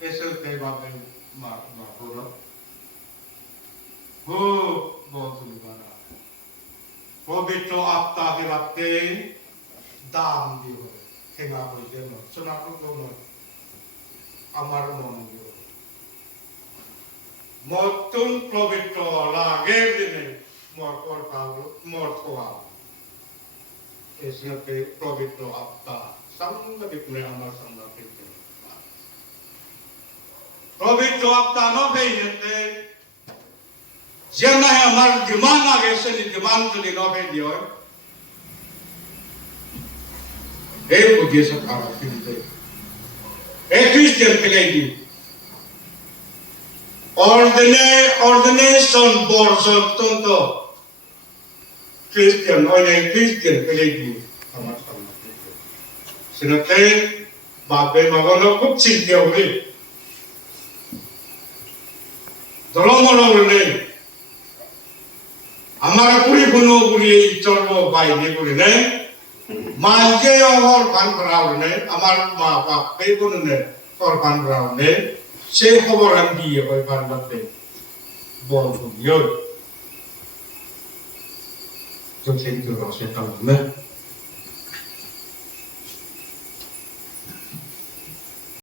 এসে বাপে বাপুরা হো বলতুল বানা পবিত্র আত্মাকে রাখতে দাম দিও হেঙ্গা হইতে নয় সোনাপুর নয় আমার মন দিও মতুন পবিত্র লাগের দিনে মরকর পাবো মরকোয়া এসে পবিত্র আত্মা সঙ্গে বিপুলে আমার সঙ্গে পবিত্র আত্মা নভেইতে যে না আমার ডিমান্ড আগে সে ডিমান্ড যদি নভে দিও এই বুঝিয়ে সব খারাপ কিন্তু এই খ্রিস্টান পেলে দি ordination বর্ষণ তন্ত খ্রিস্টান অনেক খ্রিস্টান পেলে দি আমার সামনে সেটাতে বাপে মাগনো খুব চিন্তা হলে ধর্মরা বলে আমার পুরি কোনো পুরি চর্ম বাইরে করে নেই মাঝে আমার পান করা নেই আমার মা বাপ এই কোনো নেই ওর পান করা নেই সেই খবর আমি দিয়ে ওই পান করতে বল তো কিন্তু রসে তাও না